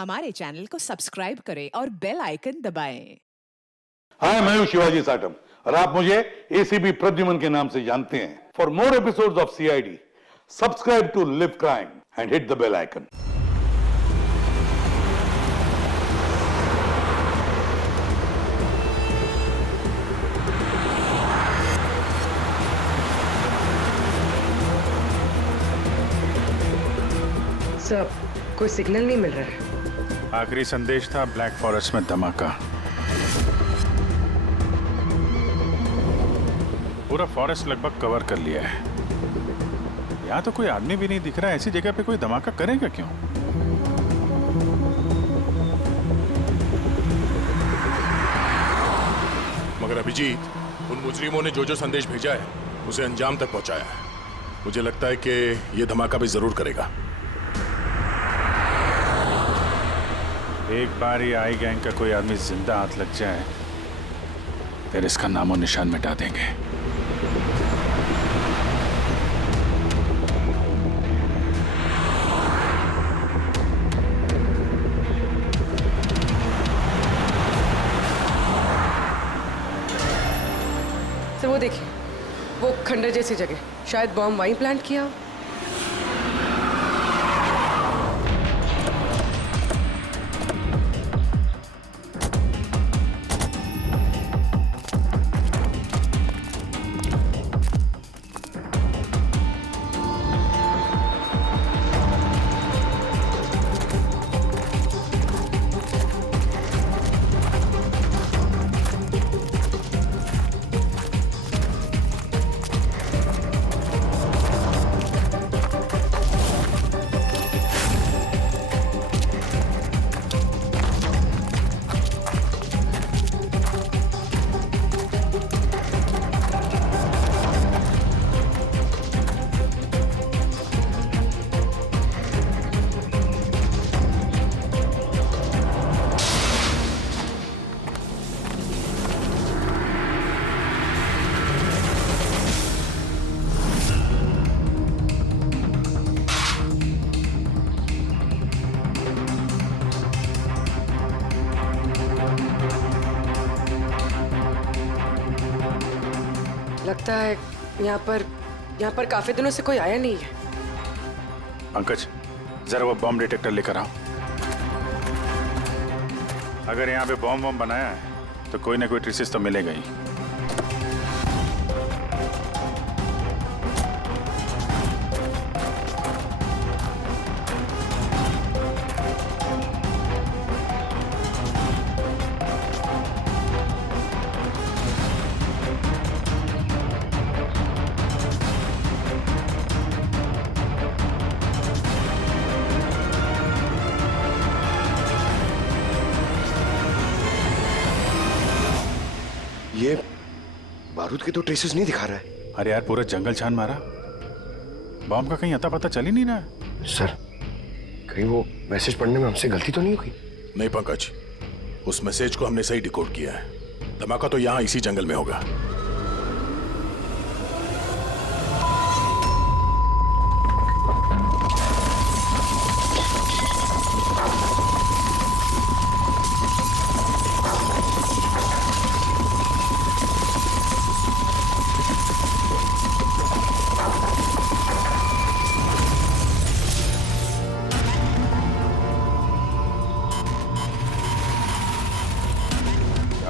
हमारे चैनल को सब्सक्राइब करें और बेल आइकन दबाएं। हाय, मैं हूं शिवाजी साटम और आप मुझे एसीपी प्रद्युमन के नाम से जानते हैं। For more episodes of CID, subscribe to live crime and hit the bell icon. Sir, कोई सिग्नल नहीं मिल रहा है। आखिरी संदेश था ब्लैक फॉरेस्ट में धमाका। पूरा फॉरेस्ट लगभग कवर कर लिया है। यहाँ तो कोई आदमी भी नहीं दिख रहा है। ऐसी जगह पे कोई धमाका करेगा क्यों? मगर अभिजीत, उन मुजरिमों ने जो जो संदेश भेजा है उसे अंजाम तक पहुंचाया है। मुझे लगता है कि यह धमाका भी जरूर करेगा। एक बार ये आई गैंग का कोई आदमी जिंदा हाथ लग जाए फिर इसका नामो निशान मिटा देंगे। सर, वो देखिए, वो खंडर जैसी जगह, शायद बॉम्ब वहीं प्लांट किया हो। लगता है यहाँ पर काफी दिनों से कोई आया नहीं है। पंकज, जरा वो बॉम्ब डिटेक्टर लेकर आओ। अगर यहाँ पे बॉम्ब बनाया है तो कोई ना कोई ट्रेसेस तो मिलेगा ही। ये बारूद के तो ट्रेसेस नहीं दिखा रहा है। अरे यार, पूरा जंगल छान मारा, बॉम्ब का कहीं अता पता चल ही नहीं रहा है। सर, कहीं वो मैसेज पढ़ने में हमसे गलती तो नहीं हुई? नहीं पंकज, उस मैसेज को हमने सही डिकोड किया है। धमाका तो यहां इसी जंगल में होगा।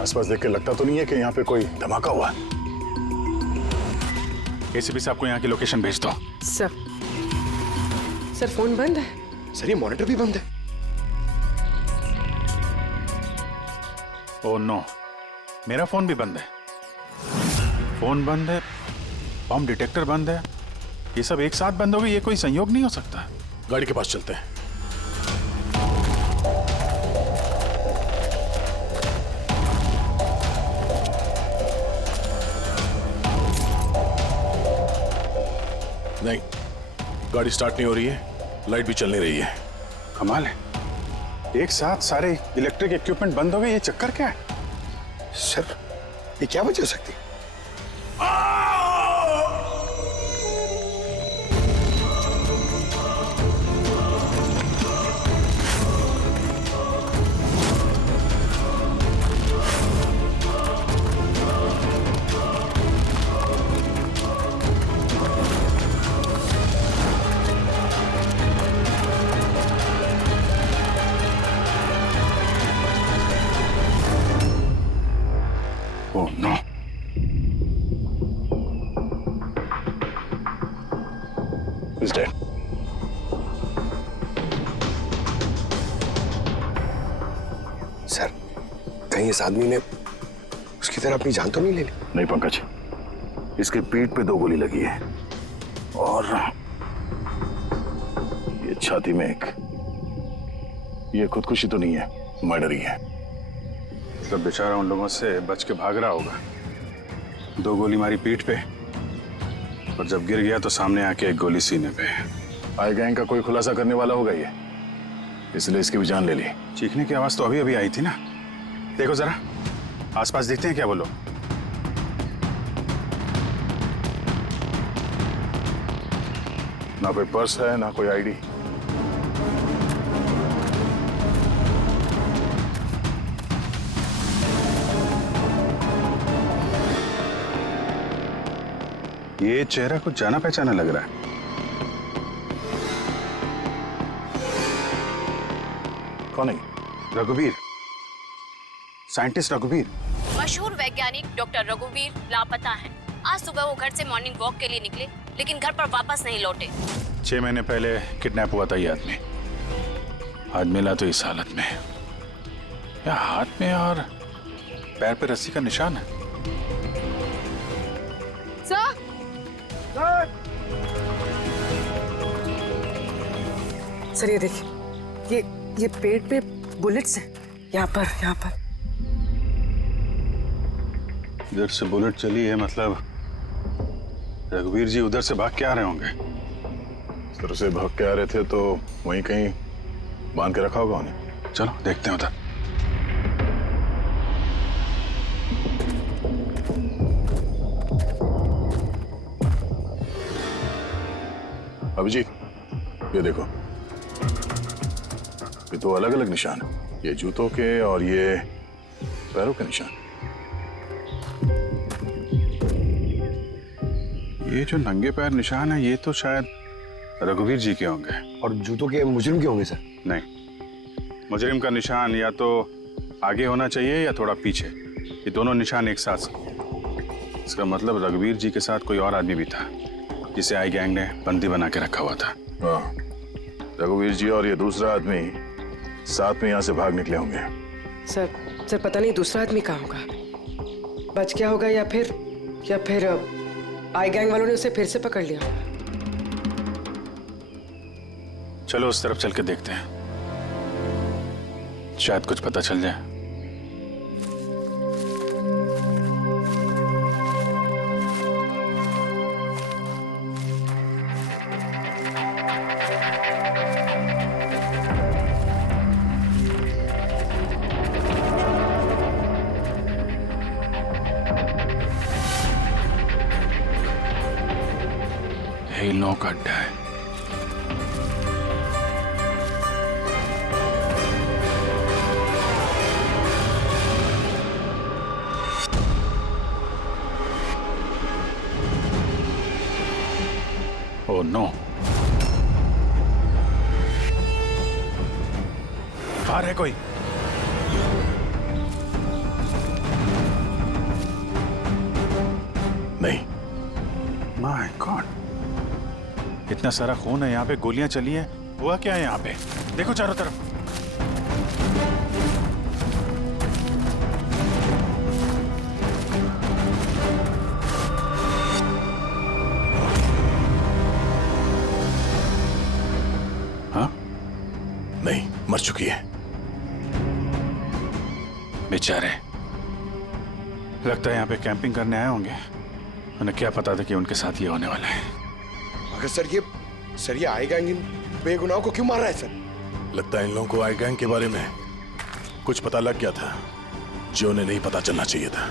आसपास देख के लगता तो नहीं है कि यहाँ पे कोई धमाका हुआ। एसीपी साहब को यहाँ की लोकेशन भेज दो। सर, फोन बंद है। सर, ये मॉनिटर भी बंद है। ओह नो, मेरा फोन भी बंद है। फोन बंद है, बॉम्ब डिटेक्टर बंद है, ये सब एक साथ बंद हो गए। ये कोई संयोग नहीं हो सकता। गाड़ी के पास चलते हैं। नहीं, गाड़ी स्टार्ट नहीं हो रही है, लाइट भी चल नहीं रही है। कमाल है, एक साथ सारे इलेक्ट्रिक इक्विपमेंट बंद हो गए। ये चक्कर क्या है? सर, ये क्या वजह हो सकती? सर, कहीं इस आदमी ने उसकी तरह अपनी जान तो नहीं ले ली? नहीं पंकज, इसके पीठ पे 2 गोली लगी है और ये छाती में एक। ये खुदकुशी तो नहीं है, मर्डर ही है। मतलब बेचारा उन लोगों से बच के भाग रहा होगा। 2 गोली मारी पीठ पे और जब गिर गया तो सामने आके 1 गोली सीने पे। आई गैंग का कोई खुलासा करने वाला होगा ये, इसलिए इसकी भी जान ले ली। चीखने की आवाज तो अभी अभी आई थी ना। देखो जरा आसपास देखते हैं क्या वो लोग। ना कोई पर्स है ना कोई आईडी। ये चेहरा कुछ जाना पहचाना लग रहा है। कौन है? रघुवीर, साइंटिस्ट रघुवीर। मशहूर वैज्ञानिक डॉक्टर रघुवीर लापता हैं। आज सुबह वो घर से मॉर्निंग वॉक के लिए निकले, लेकिन घर पर वापस नहीं लौटे। 6 महीने पहले किडनैप हुआ था ये आदमी। आज मिला तो इस हालत में। या हाथ में और पैर पे रस्सी का निशान है। सर, सर ये देखिए, ये पेट पे बुलेट्स हैं। यहाँ पर। इधर से बुलेट चली है, मतलब रघुवीर जी उधर से भाग के आ रहे होंगे। इधर से भाग के आ रहे थे तो वहीं कहीं बांध के रखा होगा उन्हें। चलो देखते हैं उधर। अभिजीत, ये देखो, ये 2 अलग अलग निशान है। ये जूतों के और ये पैरों के निशान। ये जो नंगे पैर निशान है ये तो शायद रघुवीर जी के होंगे। और जूतों के मुजरिम के होंगे सर? नहीं, मुजरिम का निशान या तो आगे होना चाहिए या थोड़ा पीछे। ये दोनों निशान एक साथ। इसका मतलब रघुवीर जी के साथ कोई और आदमी भी था जिसे आई गैंग ने बंदी बना के रखा हुआ था। हाँ, रघुवीर जी और ये दूसरा आदमी साथ में यहाँ से भाग निकले होंगे। सर पता नहीं दूसरा आदमी कहाँ होगा, बच गया होगा या फिर आई गैंग वालों ने उसे फिर से पकड़ लिया। चलो उस तरफ चल के देखते हैं, शायद कुछ पता चल जाए। इन लोगों का अड्डा है। ओह नो, बाहर है कोई। नहीं। माय गॉड, इतना सारा खून है यहाँ पे, गोलियां चली हैं। हुआ क्या है यहाँ पे? देखो चारों तरफ। हाँ, नहीं, मर चुकी है। बेचारे, लगता है यहाँ पे कैंपिंग करने आए होंगे। उन्हें क्या पता था कि उनके साथ ये होने वाला है। मगर सर ये आई गैंग इन बेगुनाहों को क्यों मार रहा है सर? लगता है इन लोगों को आई गैंग के बारे में कुछ पता लग गया था जो उन्हें नहीं पता चलना चाहिए था।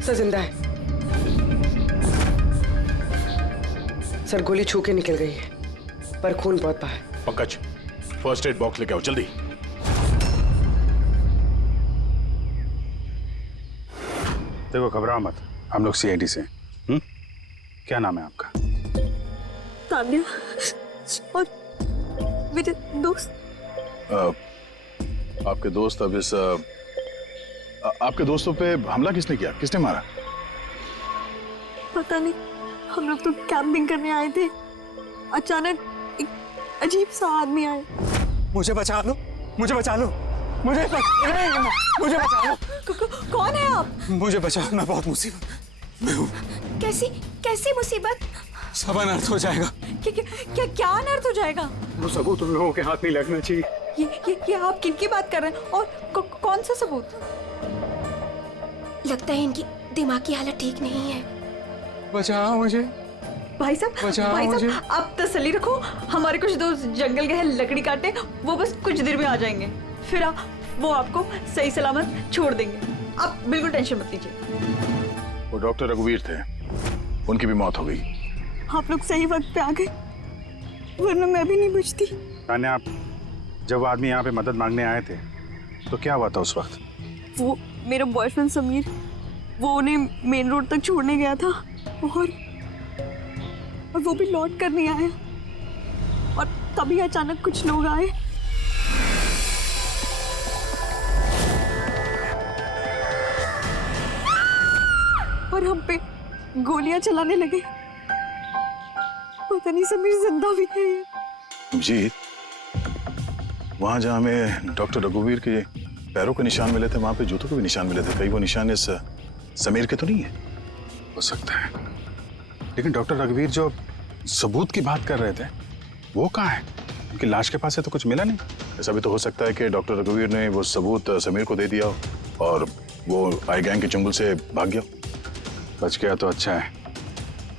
सर जिंदा है। सर गोली छू के निकल गई है, पर खून बहुत बहा है। पंकज, फर्स्ट एड बॉक्स लेके आओ जल्दी। देखो घबराओ मत, हम लोग सीआईडी से। क्या नाम है आपका? तान्या और मेरे दोस्त। आपके दोस्त अब इस आपके दोस्तों पे हमला किसने किया, किसने मारा? पता नहीं, हम लोग तो कैंपिंग करने आए थे, अचानक एक अजीब सा आदमी आया। मुझे बचा लो, मुझे बचा लो, मुझे बचा लो। कौन है आप? मुझे बचाओ, मैं बहुत मुसीबत में हूँ। कैसी मुसीबत? सब अनर्थ हो जाएगा। क्या अनर्थ हो जाएगा? वो सबूत उन लोगों के हाथ नहीं लगना चाहिए। ये आप किनकी बात कर रहे हैं और कौन सा सबूत? लगता है इनकी दिमाग की हालत ठीक नहीं है। बचाओ मुझे। भाई साहब आप तसल्ली रखो, हमारे कुछ दोस्त जंगल गए हैं लकड़ी काटने, वो बस कुछ देर में आ जाएंगे, फिर वो आपको सही सलामत छोड़ देंगे, आप बिल्कुल टेंशन मत लीजिए। वो डॉक्टर रघुवीर थे, उनकी भी मौत हो गई। आप लोग सही वक्त पे आ गए, वरना मैं भी नहीं बचती। तान्या, आप जब आदमी यहाँ पे मदद मांगने आए थे तो क्या हुआ था उस वक्त? वो मेरा बॉयफ्रेंड समीर, वो उन्हें मेन रोड तक छोड़ने गया था और वो भी लौट कर नहीं आया, और तभी अचानक कुछ लोग आए। और हम पे गोलियां चलाने लगे। पता नहीं समीर जिंदा भी है। जीत, वहां जहां हमें डॉक्टर रघुवीर के पैरों के निशान मिले थे, वहां पे जूतों के भी निशान मिले थे। कहीं वो निशान इस समीर के तो नहीं है? हो सकता है, लेकिन डॉक्टर रघुवीर जो सबूत की बात कर रहे थे वो कहाँ है? उनकी लाश के पास से तो कुछ मिला नहीं। ऐसा भी तो हो सकता है कि डॉक्टर रघुवीर ने वो सबूत समीर को दे दिया हो और वो आई गैंग के चंगुल से भाग गया। बच गया तो अच्छा है,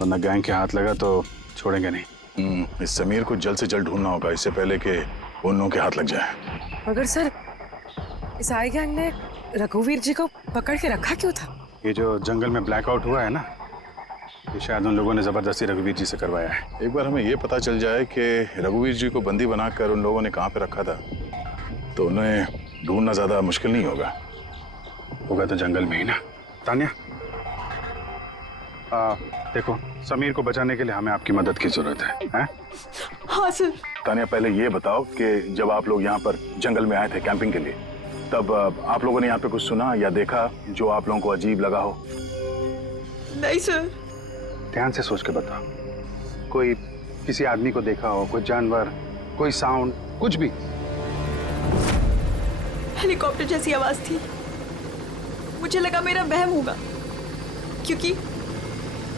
वरना गैंग के हाथ लगा तो छोड़ेंगे नहीं। इस समीर को जल्द से जल्द ढूंढना होगा, इससे पहले कि उन लोगों के हाथ लग जाए। मगर सर, इस आई गैंग ने रघुवीर जी को पकड़ के रखा क्यों था? ये जो जंगल में ब्लैकआउट हुआ है ना, ये शायद उन लोगों ने जबरदस्ती रघुवीर जी से करवाया है। एक बार हमें ये पता चल जाए कि रघुवीर जी को बंदी बनाकर उन लोगों ने कहाँ पे रखा था, तो उन्हें ढूंढना ज्यादा मुश्किल नहीं होगा। होगा तो जंगल में ही ना। तान्या, देखो, समीर को बचाने के लिए हमें आपकी मदद की जरूरत है? हाँ सर। तान्या, पहले ये बताओ कि जब आप लोग यहाँ पर जंगल में आए थे कैंपिंग के लिए, तब आप लोगों ने यहाँ पे कुछ सुना या देखा जो आप लोगों को अजीब लगा हो? नहीं सर। ध्यान से सोच के बताओ। कोई किसी आदमी को देखा हो, कोई जानवर, कोई साउंड, कुछ भी? हेलीकॉप्टर जैसी आवाज थी, मुझे लगा मेरा वहम होगा, क्योंकि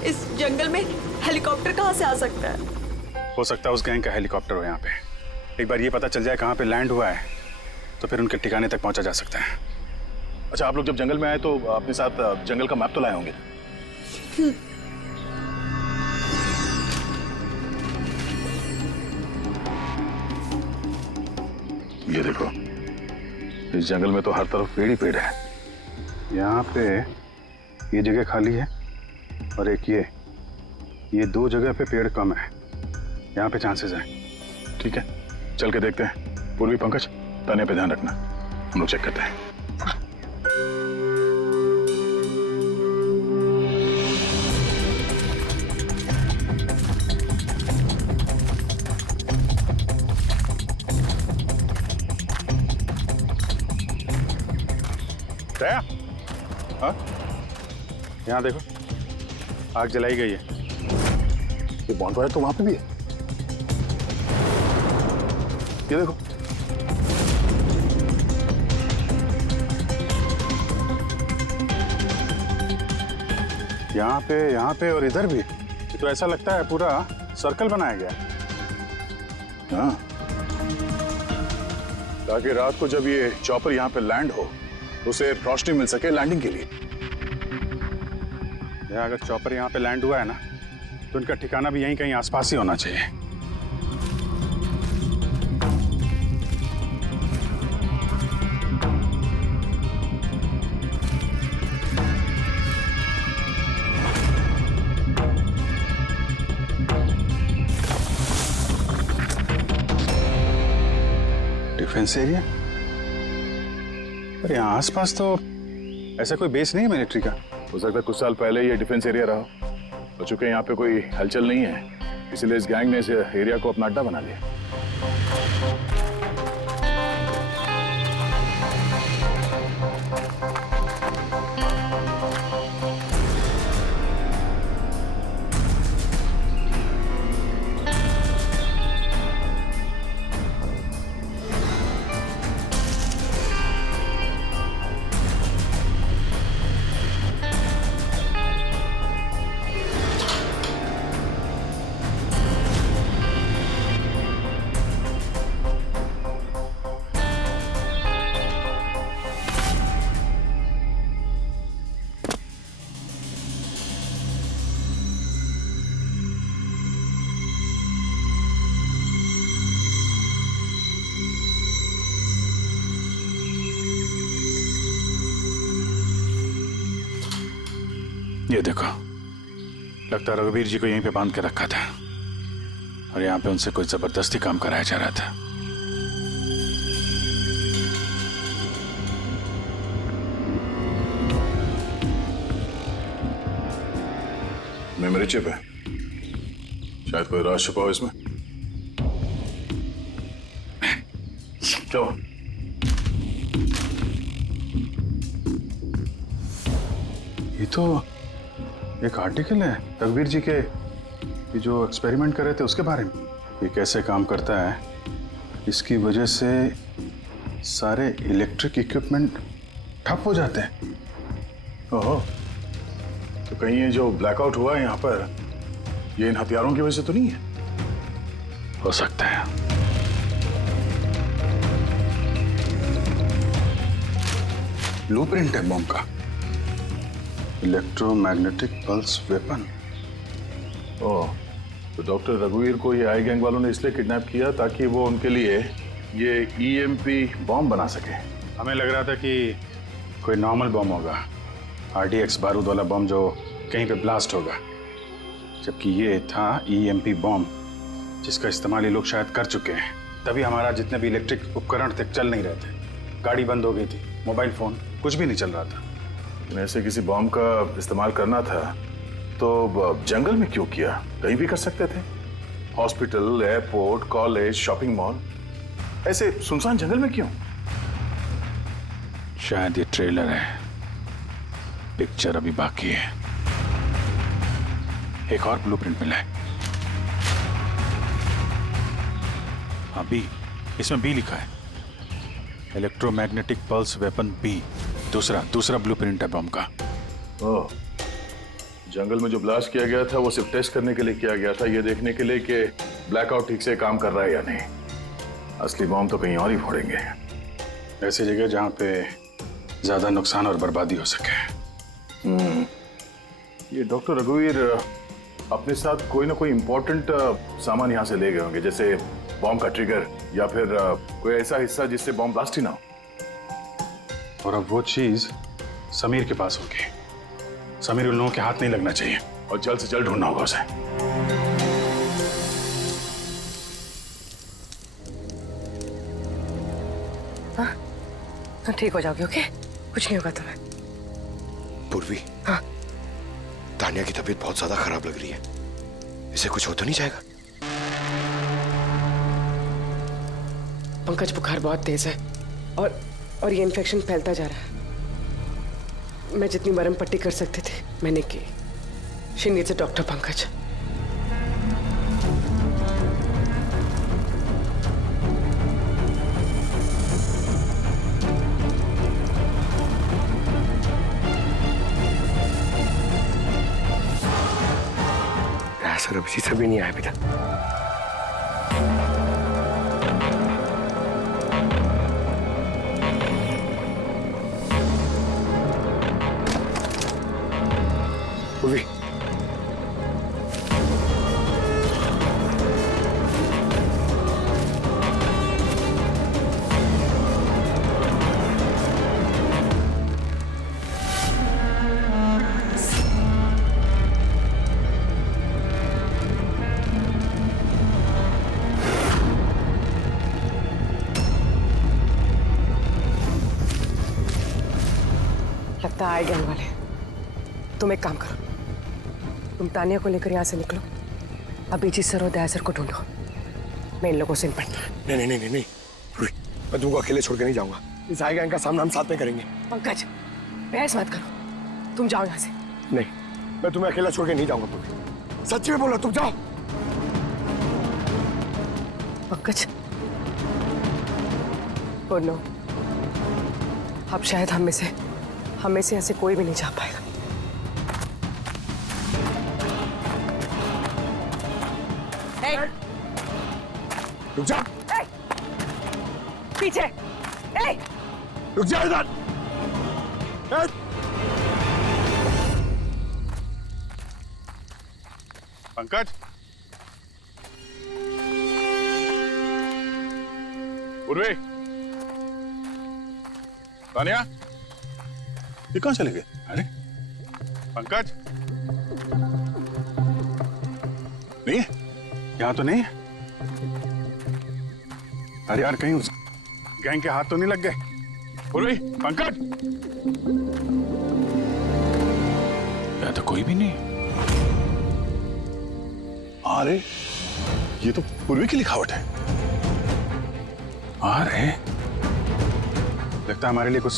इस जंगल में हेलीकॉप्टर कहाँ से आ सकता है? हो सकता है उस गैंग का हेलीकॉप्टर हो यहाँ पे। एक बार ये पता चल जाए कहाँ पे लैंड हुआ है, तो फिर उनके ठिकाने तक पहुंचा जा सकता है। अच्छा, आप लोग जब जंगल में आए तो अपने साथ जंगल का मैप तो लाए होंगे? ये देखो, इस जंगल में तो हर तरफ पेड़ ही पेड़ है। यहाँ पे ये जगह खाली है और एक ये दो जगह पे पेड़ कम है। यहाँ पे चांसेस हैं। ठीक है, चल के देखते हैं। पूर्वी, पंकज, तान्या पे ध्यान रखना, हम लोग चेक करते हैं। दया, हाँ, यहाँ देखो, आग जलाई गई है। ये बॉनफायर तो वहां पे भी है। ये देखो, यहाँ पे और इधर भी। ये तो ऐसा लगता है पूरा सर्कल बनाया गया है। हाँ, ताकि रात को जब ये चॉपर यहाँ पे लैंड हो, उसे रोशनी मिल सके लैंडिंग के लिए। अगर चॉपर यहाँ पे लैंड हुआ है ना, तो उनका ठिकाना भी यहीं कहीं आसपास ही होना चाहिए। Defence area? पर यहाँ आसपास तो ऐसा कोई बेस नहीं है मिलिट्री का। हो सकता है कुछ साल पहले ये डिफेंस एरिया रहा हो। चूंकि यहाँ पे कोई हलचल नहीं है, इसलिए इस गैंग ने इस एरिया को अपना अड्डा बना लिया। ये देखो, लगता है रघुवीर जी को यहीं पे बांध के रखा था और यहाँ पे उनसे कोई जबरदस्ती काम कराया जा रहा था। मेमोरी चिप है, शायद कोई राज छुपा हो इसमें। क्यों? ये तो एक आर्टिकल है रघुवीर जी के, ये जो एक्सपेरिमेंट कर रहे थे उसके बारे में। ये कैसे काम करता है, इसकी वजह से सारे इलेक्ट्रिक इक्विपमेंट ठप हो जाते हैं। ओहो, तो कहीं ये जो ब्लैकआउट हुआ है यहाँ पर, ये इन हथियारों की वजह से तो नहीं है? हो सकता है। ब्लूप्रिंट है बॉम्ब का, इलेक्ट्रोमैग्नेटिक पल्स वेपन। ओह, तो डॉक्टर रघुवीर को ये आई गैंग वालों ने इसलिए किडनैप किया ताकि वो उनके लिए ये ईएमपी बॉम्ब बना सके। हमें लग रहा था कि कोई नॉर्मल बॉम्ब होगा, आरडीएक्स बारूद वाला बॉम्ब जो कहीं पे ब्लास्ट होगा, जबकि ये था ईएमपी बॉम्ब जिसका इस्तेमाल ये लोग शायद कर चुके हैं। तभी हमारा जितने भी इलेक्ट्रिक उपकरण थे चल नहीं रहे थे, गाड़ी बंद हो गई थी, मोबाइल फोन कुछ भी नहीं चल रहा था। ऐसे किसी बॉम्ब का इस्तेमाल करना था तो जंगल में क्यों किया? कहीं भी कर सकते थे, hospital, airport, college, shopping mall, ऐसे सुनसान जंगल में क्यों? शायद ये ट्रेलर है, पिक्चर अभी बाकी है। एक और ब्लूप्रिंट मिला है, अभी इसमें बी लिखा है, इलेक्ट्रोमैग्नेटिक पल्स वेपन बी। दूसरा ब्लूप्रिंट है बम का। ओह, जंगल में जो ब्लास्ट किया गया था वो सिर्फ टेस्ट करने के लिए किया गया था, ये देखने के लिए कि ब्लैकआउट ठीक से काम कर रहा है या नहीं। असली बम तो कहीं और ही फोड़ेंगे, ऐसी जगह जहां पे ज्यादा नुकसान और बर्बादी हो सके। ये डॉक्टर रघुवीर अपने साथ कोई ना कोई इंपॉर्टेंट सामान यहाँ से ले गए होंगे, जैसे बॉम्ब का ट्रिगर या फिर कोई ऐसा हिस्सा जिससे बॉम्ब ब्लास्ट ही ना हो। और अब वो चीज समीर के पास होगी। समीर उन लोगों के हाथ नहीं लगना चाहिए और जल्द से जल्द ढूंढना होगा उसे। हाँ, ठीक हो जाओगे, ओके? कुछ नहीं होगा तुम्हें। पूर्वी, हाँ, तानिया की तबीयत बहुत ज्यादा खराब लग रही है, इसे कुछ हो तो नहीं जाएगा? पंकज, बुखार बहुत तेज है और ये इन्फेक्शन फैलता जा रहा है। मैं जितनी मरहम पट्टी कर सकती थी मैंने की। She needs a doctor Pankaj. Sir अभी से भी नहीं आया अभी तक। पूर्वी, लगता है आई गैंग वाले। तुम एक काम करो, तुम तानिया को लेकर यहाँ से निकलो, अभिजीत सर और दया सर को ढूंढो। मैं इन लोगों से निपटता। नहीं, मैं तुमको अकेले छोड़ के नहीं जाऊंगा। इस आई गैंग का सामना हम साथ में करेंगे। पंकज, बहस मत करो, तुम जाओ यहाँ से। नहीं, मैं तुम्हें अकेला छोड़ के नहीं जाऊंगा पूर्वी। सच्ची में बोलो, तुम जाओ। पंकज, ओ नो, अब शायद हम में से ऐसे कोई भी नहीं जा पाएगा। रुक जा। पीछे। रुक जा इधर। पंकज, पूर्वी, तानिया, ये कहाँ चले गए? अरे पंकज, नहीं है, यहाँ तो नहीं है। अरे यार कहीं उस गैंग के हाथ तो नहीं लग गए? पूर्वी, पंकज, यहाँ तो कोई भी नहीं है। अरे ये तो पूर्वी की लिखावट है। अरे लगता है हमारे लिए कुछ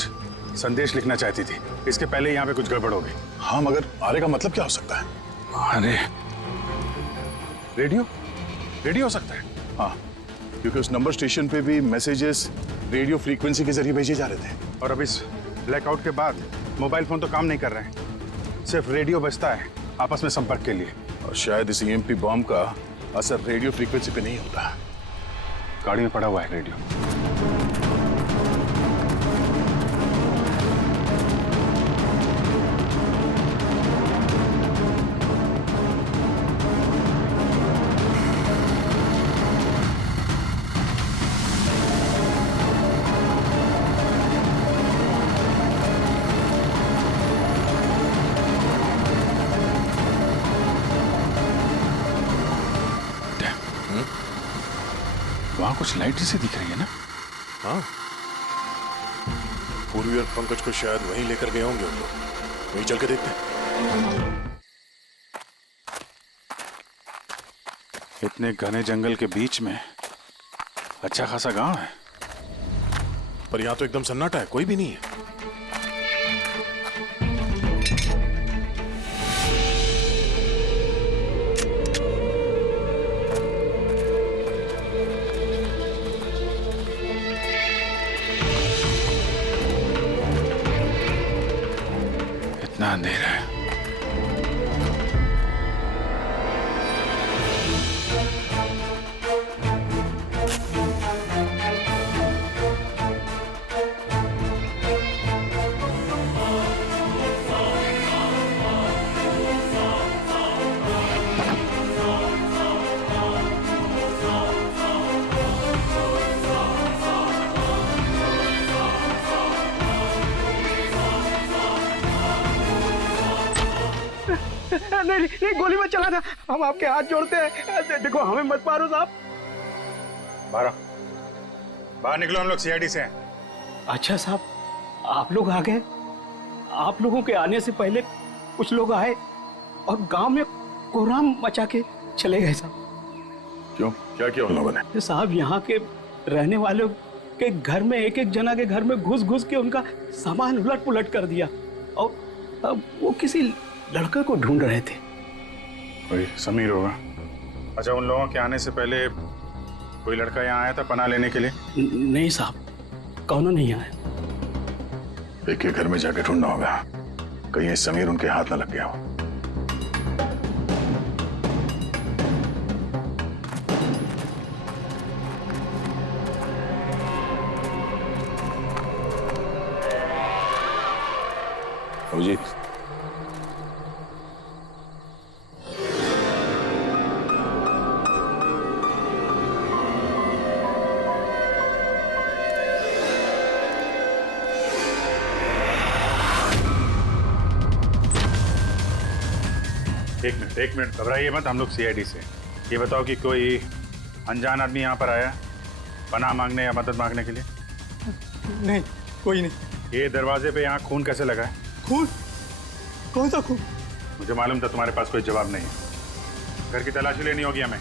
संदेश लिखना चाहती थी, इसके पहले यहाँ पे कुछ गड़बड़ हो गई। हाँ मगर आरे का मतलब क्या हो सकता है? अरे रेडियो, रेडियो हो सकता है। हाँ, क्योंकि उस नंबर स्टेशन पे भी मैसेजेस रेडियो फ्रीक्वेंसी के जरिए भेजे जा रहे थे। और अब इस ब्लैकआउट के बाद मोबाइल फोन तो काम नहीं कर रहे हैं, सिर्फ रेडियो बजता है आपस में संपर्क के लिए। और शायद इस ईएमपी बॉम्ब का असर रेडियो फ्रीक्वेंसी पे नहीं होता। गाड़ी में पड़ा हुआ है रेडियो। वहां कुछ लाइट जैसे दिख रही है ना? हाँ, पूर्वी और पंकज को शायद वहीं लेकर गए होंगे उन लोग। वहीं चल के देखते हैं। इतने घने जंगल के बीच में अच्छा खासा गांव है, पर यहाँ तो एकदम सन्नाटा है, कोई भी नहीं है। इतना अंधेरा है। नहीं, गोली मत चलाना, हम आपके हाथ जोड़ते हैं। देखो हमें मत मारो साहब। बाहर निकलो, हम लोग सीआईडी से हैं। अच्छा साहब, आप लोग आ गए। आप लोगों के आने से पहले कुछ लोग आए और गांव में कोहराम मचा के चले गए साहब। क्यों, क्या किया उन लोगों ने? साहब यहाँ के रहने वालों के घर में एक एक जना के घर में घुस घुस के उनका सामान उलट पुलट कर दिया, और अब वो किसी लड़के को ढूंढ रहे थे। कोई समीर होगा। अच्छा, उन लोगों के आने से पहले कोई लड़का यहाँ आया था पनाह लेने के लिए? नहीं साहब, कौनो नहीं आया। एक के घर में जाके ढूंढना होगा, कहीं ये समीर उनके हाथ न लग गया हो। जी एक मिनट घबराइए मत, हम लोग सीआईडी से। ये बताओ कि कोई अनजान आदमी यहाँ पर आया पनाह मांगने या मदद मांगने के लिए? नहीं, कोई नहीं। ये दरवाजे पे यहाँ खून कैसे लगा है? खून? कौन सा खून? मुझे मालूम था तुम्हारे पास कोई जवाब नहीं है। घर की तलाशी लेनी होगी हमें।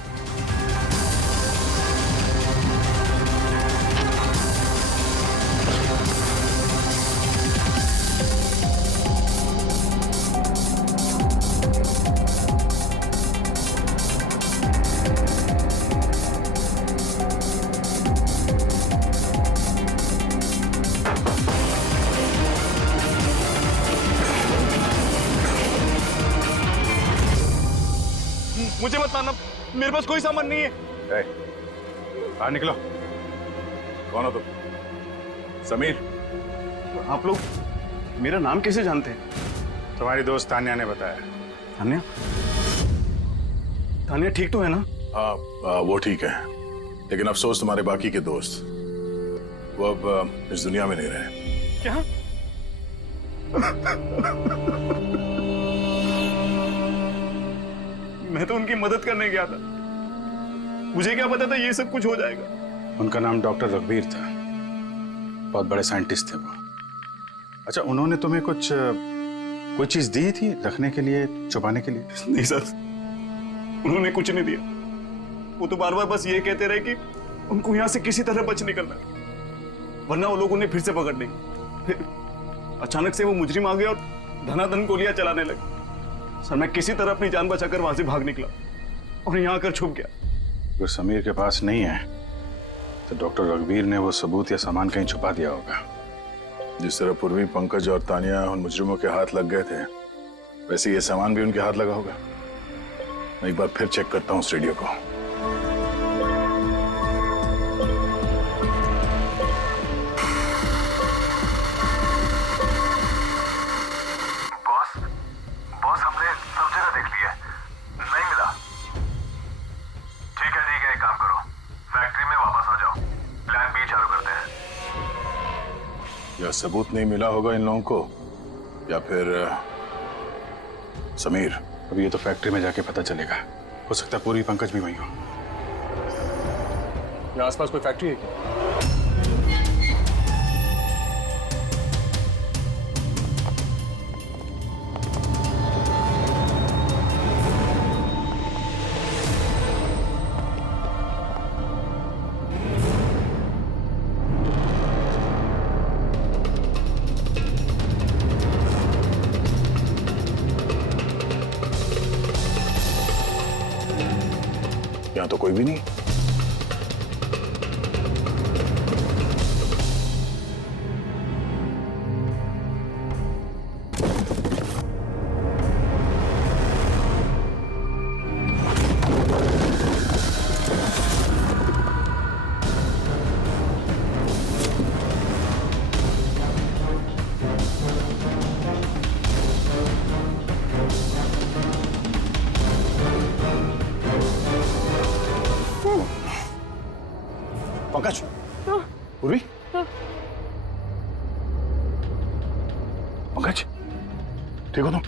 मुझे मत मारना, मेरे पास कोई सामान नहीं है। बाहर निकलो। कौन हो तुम? समीर? आप लोग मेरा नाम कैसे जानते हैं? तुम्हारी दोस्त तान्या ने बताया। तान्या? तान्या ठीक तो है ना? हाँ, वो ठीक है, लेकिन अफसोस तुम्हारे बाकी के दोस्त वो अब इस दुनिया में नहीं रहे। क्या? मैं तो उनकी मदद करने गया था, मुझे क्या पता था ये सब कुछ हो जाएगा। उनका नाम डॉक्टर रघुवीर था, बहुत बड़े साइंटिस्ट थे वो। अच्छा, उन्होंने तुम्हें कोई चीज दी थी रखने के लिए, छुपाने के लिए? नहीं सर, उन्होंने कुछ नहीं दिया। वो तो बार बार बस ये कहते रहे कि उनको यहाँ से किसी तरह बच निकलना है, वरना वो लोग उन्हें फिर से पकड़ लेंगे। फिर अचानक से वो मुजरिम आ गए और धनाधन गोलियां चलाने लगे। सर मैं किसी तरह अपनी जान बचाकर वहां से भाग निकला और यहाँ आकर छुप गया। अगर समीर के पास नहीं है तो डॉक्टर रघुवीर ने वो सबूत या सामान कहीं छुपा दिया होगा। जिस तरह पूर्वी, पंकज और तानिया उन मुजरिमों के हाथ लग गए थे, वैसे ये सामान भी उनके हाथ लगा होगा। मैं एक बार फिर चेक करता हूँ उस रेडियो को। बॉस हमने सब जगह देख लिया, नहीं मिला। ठीक है, एक काम करो, फैक्ट्री में वापस आ जाओ, प्लान बी चालू करते हैं। या सबूत नहीं मिला होगा इन लोगों को, या फिर समीर। अभी ये तो फैक्ट्री में जाके पता चलेगा, हो सकता है पूरी, पंकज भी वहीं हो। यहाँ आसपास कोई फैक्ट्री है क्या? यहाँ तो कोई भी नहीं। पंकज, पूर्वी, पंकज, ठीक हो तुम?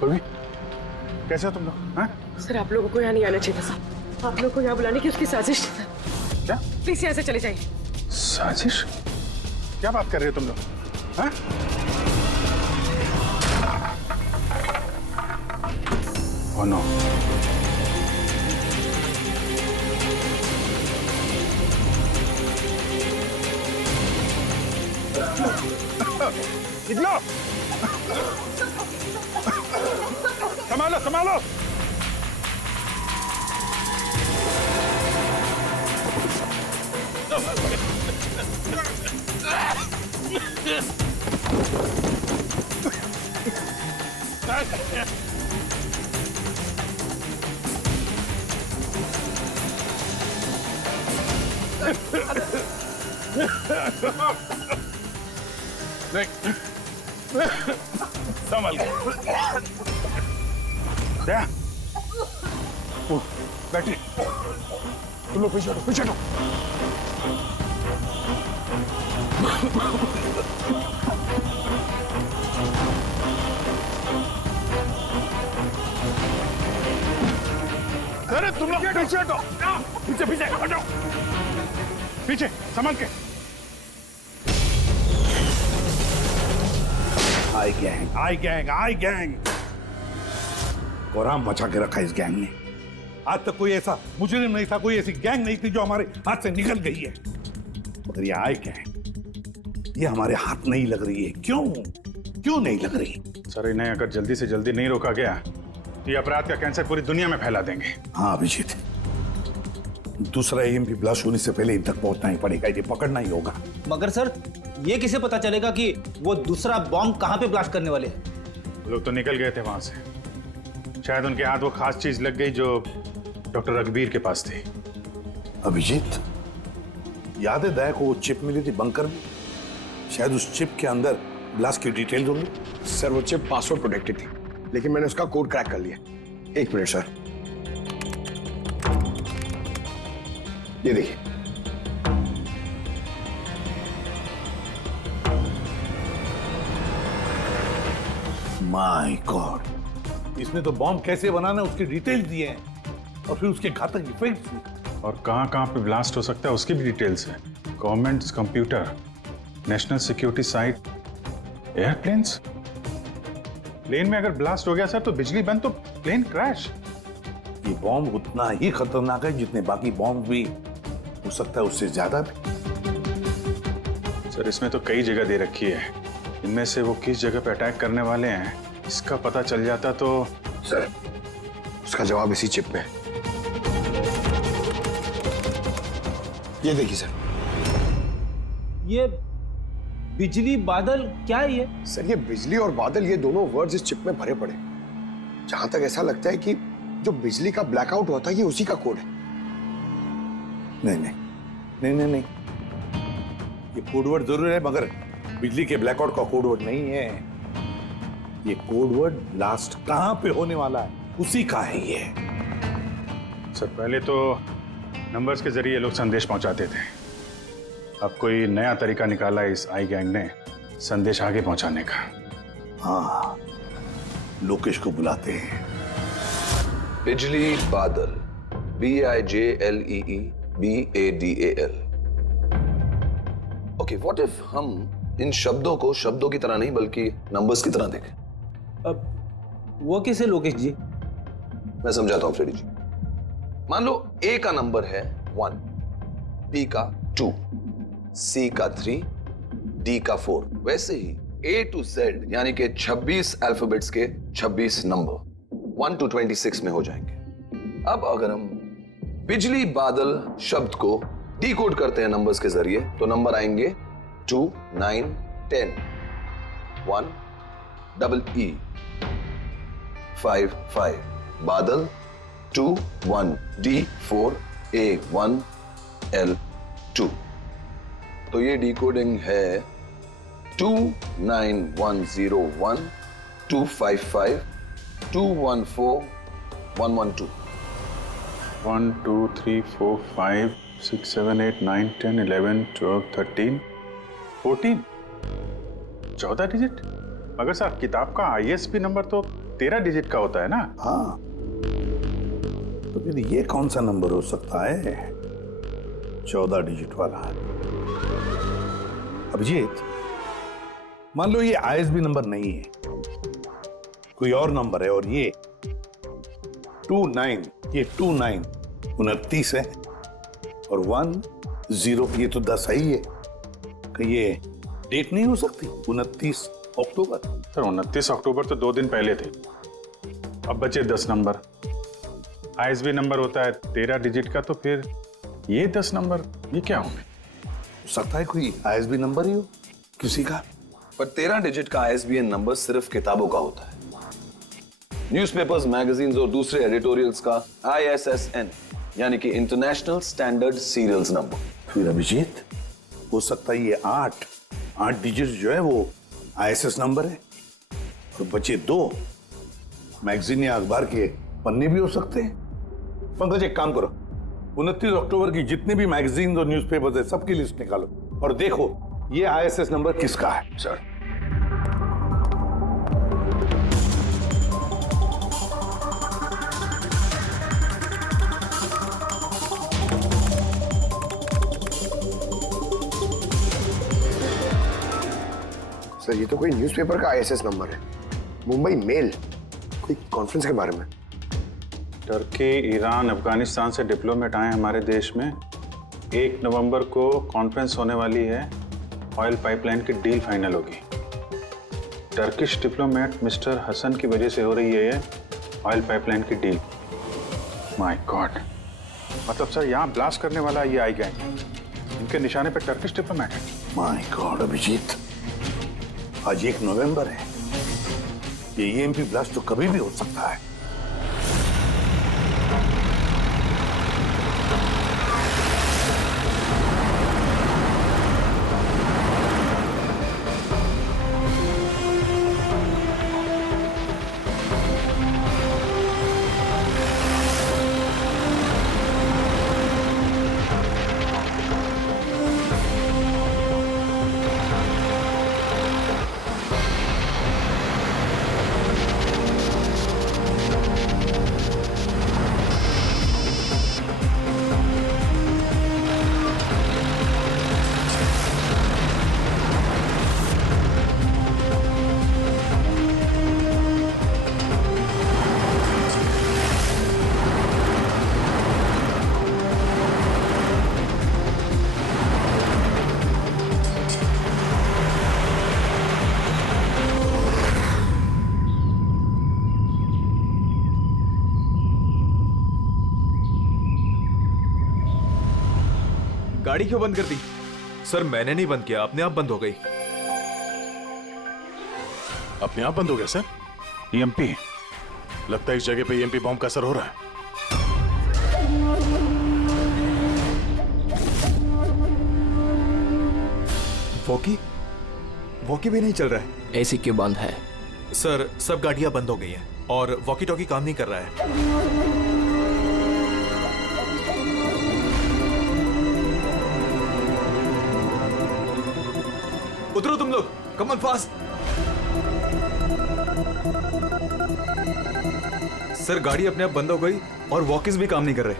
पूर्वी, कैसे हो तुम लोग? सर आप लोगों को यहाँ नहीं आना चाहिए था। आप लोगों को यहाँ बुलाने की उसकी साजिश थी। क्या? प्लीज यहाँ से चले जाइए। साजिश? क्या बात कर रहे हो तुम लोग? Oh no. निकलो, संभालो संभालो। संभल क्या? बैठी, तुम लोग पीछे हटो, पीछे हटो। अरे तुम लोग पीछे हटो, पीछे पीछे हटो, पीछे संभाल के। आई गैंग कोराम मचा के रखा इस गैंग ने। आज तक कोई ऐसा मुजरिम नहीं था, कोई ऐसी गैंग नहीं थी जो हमारे हाथ से निकल गई है। मगर ये आई गैंग, ये हमारे हाथ नहीं लग रही है। क्यों नहीं लग रही? सर इन्हें अगर जल्दी से जल्दी नहीं रोका गया तो ये अपराध का कैंसर पूरी दुनिया में फैला देंगे। हाँ अभिजीत, दूसरा EMP ब्लास्ट होने से पहले इन तक पहुंचना ही पड़ेगा, इन्हें पकड़ना ही होगा। मगर सर ये किसे पता चलेगा कि वो दूसरा बॉम्ब कहां पे ब्लास्ट करने वाले हैं? वो लोग तो निकल गए थे वहां से, शायद उनके हाथ वो खास चीज लग गई जो डॉक्टर रघुवीर के पास थी। अभिजीत, याद है दया को वो चिप मिली थी बंकर में? शायद उस चिप के अंदर ब्लास्ट की डिटेल्स होंगी। सर वो चिप पासवर्ड प्रोटेक्टेड थी, लेकिन मैंने उसका कोड क्रैक कर लिया। एक मिनट सर, ये देखिए। माय गॉड, इसने तो बॉम्ब कैसे बनाना है उसकी डिटेल्स दिए हैं और फिर उसके घातक इफेक्ट्स भी। और कहां पे ब्लास्ट हो सकता है उसकी भी डिटेल्स है। Government computer, national security site, airplanes. Plane में अगर ब्लास्ट हो गया सर तो बिजली बंद तो प्लेन क्रैश। ये बॉम्ब उतना ही खतरनाक है जितने बाकी बॉम्ब भी हो सकता है, उससे ज्यादा भी। सर इसमें तो कई जगह दे रखी है, इनमें से वो किस जगह पे अटैक करने वाले हैं इसका पता चल जाता तो। सर उसका जवाब इसी चिप में है। ये देखिए सर, ये बिजली बादल क्या है ये? सर ये बिजली और बादल, ये दोनों वर्ड्स इस चिप में भरे पड़े। जहां तक ऐसा लगता है कि जो बिजली का ब्लैकआउट होता है ये उसी का कोड है। नहीं नहीं नहीं नहीं नहीं, ये कोडवर्ड जरूर है मगर बिजली के ब्लैकआउट का कोडवर्ड नहीं है। ये कोडवर्ड ब्लास्ट कहां पे होने वाला है उसी का है ये। सर पहले तो नंबर्स के जरिए लोग संदेश पहुंचाते थे, अब कोई नया तरीका निकाला है इस आई गैंग ने संदेश आगे पहुंचाने का। हाँ, लोकेश को बुलाते हैं। बिजली बादल, BIJLEEBADAL। ओके, व्हाट इफ हम इन शब्दों को शब्दों की तरह नहीं बल्कि नंबर्स की तरह देखें? अब वो कैसे लोकेश जी? मैं समझाता हूं फ्रेडी जी। मान लो A का नंबर है 1, B का 2, C का 3, D का 4। वैसे ही A to Z यानी कि 26 अल्फाबेट्स के 26 नंबर 1 to 26 में हो जाएंगे। अब अगर हम बिजली बादल शब्द को डिकोड करते हैं नंबर्स के जरिए तो नंबर आएंगे 2, 9, 10, 1, EE, 5, 5, बादल 2, 1, D, 4, A, 1, L, 2। तो ये डिकोडिंग है 29101 255 214 112। 1 2 3 4 5 6 7 8 9 10 11 12 13 14 14 डिजिट। मगर सर किताब का ISB नंबर तो 13 डिजिट का होता है ना? हाँ, तो फिर ये कौन सा नंबर हो सकता है 14 डिजिट वाला? अभिजीत, मान लो ये ISB नंबर नहीं है, कोई और नंबर है और ये 29, ये 29 29 है और 10 ये तो 10 ही है। कि ये डेट नहीं हो सकती 29 अक्टूबर? सर 29 अक्टूबर तो 2 दिन पहले थे, अब बचे 10 नंबर। ISB नंबर होता है 13 डिजिट का, तो फिर ये 10 नंबर ये क्या होंगे? हो सकता है कोई ISB नंबर ही हो किसी का। पर 13 डिजिट का ISBN नंबर सिर्फ किताबों का होता है। न्यूज़पेपर्स, मैगजीन्स और दूसरे एडिटोरियल्स का ISSN यानी कि इंटरनेशनल स्टैंडर्ड सीरियल्स नंबर। फिर अभिजीत हो सकता है ये 8 डिजिट जो है वो ISS नंबर है और बचे 2 मैगजीन या अखबार के पन्ने भी हो सकते हैं। पंकज एक काम करो, 29 अक्टूबर की जितने भी मैगजीन और न्यूज़पेपर्स है सबकी लिस्ट निकालो और देखो ये ISS नंबर किसका है। सर सर ये तो कोई न्यूज़पेपर का ISS नंबर है। मुंबई मेल, कोई कॉन्फ्रेंस के बारे में। टर्की, ईरान, अफगानिस्तान से डिप्लोमेट आए हमारे देश में। 1 नवंबर को कॉन्फ्रेंस होने वाली है, ऑयल पाइपलाइन की डील फाइनल होगी। टर्किश डिप्लोमेट मिस्टर हसन की वजह से हो रही है ये ऑयल पाइपलाइन की डील। माय गॉड, मतलब सर यहाँ ब्लास्ट करने वाला ये आई गैंग, इनके निशाने पे टर्किश डिप्लोमेट है। माय गॉड अभिजीत, आज 1 नवंबर है, ये EMP ब्लास्ट तो कभी भी हो सकता है। गाड़ी क्यों बंद कर दी? सर मैंने नहीं बंद किया, अपने आप बंद हो गई। अपने आप बंद हो गया सर? ईएमपी लगता है इस जगह पे ईएमपी बॉम्ब का असर हो रहा है। वॉकी भी नहीं चल रहा है। एसी क्यों बंद है? सर सब गाड़ियां बंद हो गई हैं और वॉकी टॉकी काम नहीं कर रहा है। उतरो तुम लोग, कम ऑन फास्ट। सर गाड़ी अपने आप बंद हो गई और वॉकीज भी काम नहीं कर रहे।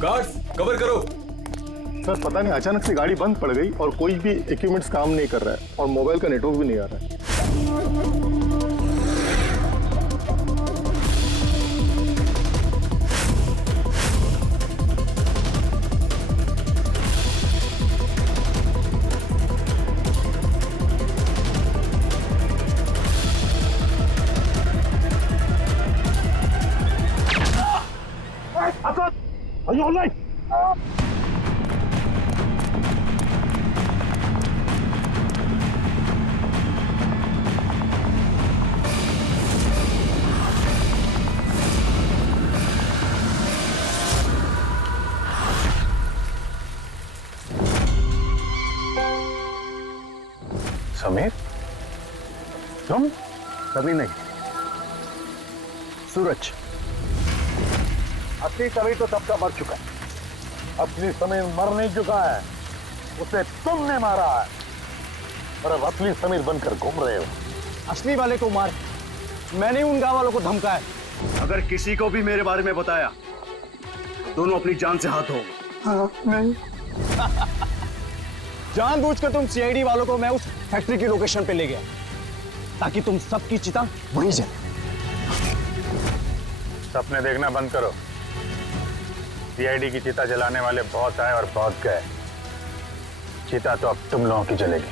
गार्ड्स कवर करो। सर पता नहीं अचानक से गाड़ी बंद पड़ गई और कोई भी इक्विपमेंट्स काम नहीं कर रहा है और मोबाइल का नेटवर्क भी नहीं आ रहा है। Are you all right? Sameer, तुम? सभी नहीं, सूरज। असली समीर तो सबका मर चुका है। असली समीर मर नहीं चुका है, उसे तुमने मारा है और अब असली समीर बनकर घूम रहे हो। असली वाले को मार, मैंने उन गांव वालों को धमकाया। अगर किसी को भी मेरे बारे में बताया दोनों अपनी जान से हाथ धो। नहीं। जानबूझकर तुम सीआईडी वालों को मैं उस फैक्ट्री की लोकेशन पे ले गया ताकि तुम सबकी चिता वहीं जले। सपने देखना बंद करो। सीआईडी की चिता जलाने वाले बहुत आए और बहुत गए। चिता तो अब तुम लोगों की जलेगी।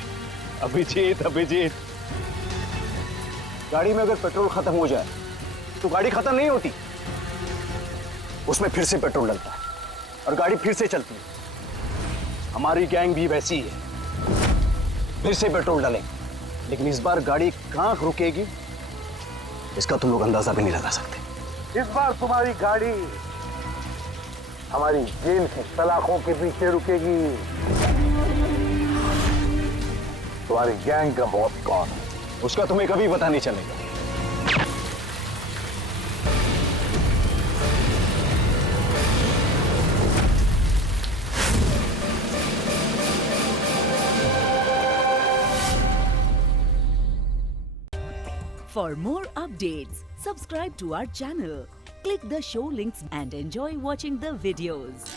अभिजीत, गाड़ी में अगर पेट्रोल खत्म हो जाए तो गाड़ी खत्म नहीं होती, उसमें फिर से पेट्रोल डलता है और गाड़ी फिर से चलती है। हमारी गैंग भी वैसी ही है, फिर से पेट्रोल डालेंगे, लेकिन इस बार गाड़ी कहां रुकेगी इसका तुम लोग अंदाजा भी नहीं लगा सकते। इस बार तुम्हारी गाड़ी हमारी जेल की सलाखों के पीछे रुकेगी। तुम्हारी गैंग का बॉस कौन है उसका तुम्हें कभी पता नहीं चलेगा। For more updates, subscribe to our channel, click the show links and enjoy watching the videos.